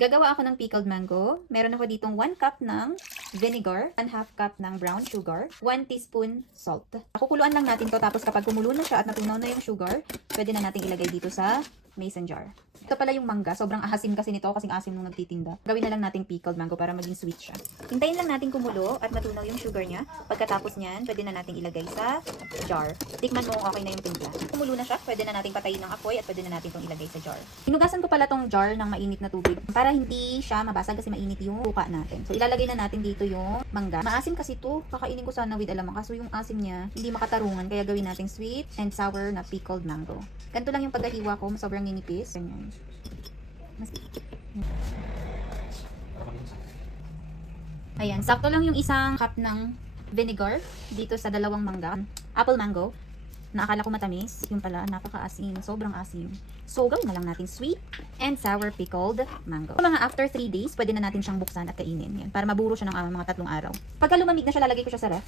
Gagawa ako ng pickled mango. Meron ako ditong 1 cup ng vinegar, 1/2 cup ng brown sugar, 1 teaspoon salt. Kukuluan lang natin to, tapos kapag kumulo na siya at natunaw na yung sugar, pwede na natin ilagay dito sa mason jar. Ito pala yung mangga. Sobrang asim kasi nito, kasing asim nung nagtitinda. Gawin na lang natin pickled mango para maging sweet siya. Hintayin lang natin kumulo at matunaw yung sugar niya. Pagkatapos niyan, pwede na natin ilagay sa jar. Tikman mo kung okay na yung timpla. Kumulo na siya, pwede na natin patayin ng apoy at pwede na natin itong ilagay sa jar. Hinugasan ko pala tong jar ng mainit na tubig para hindi siya mabasag kasi mainit yung suka natin. So ilalagay na natin dito yung mangga. Maasim kasi to, kakainin ko sana with alamang. Kaso yung asim niya, hindi makatarungan. Kaya gawin natin sweet and sour na pickled mango. Ganito lang yung pagkahiwa ko, sobrang ninipis. Ganyan. Ayan, sakto lang yung isang cup ng vinegar dito sa dalawang mangga. Apple mango. Naakala ko matamis. Yung pala, napaka-asim. Sobrang asim. So, gawin na lang natin sweet and sour pickled mango. Mga after 3 days, pwede na natin siyang buksan at kainin. Yan, para maburo siya ng mga 3 araw. Pagka lumamig na siya, lalagay ko siya sa ref.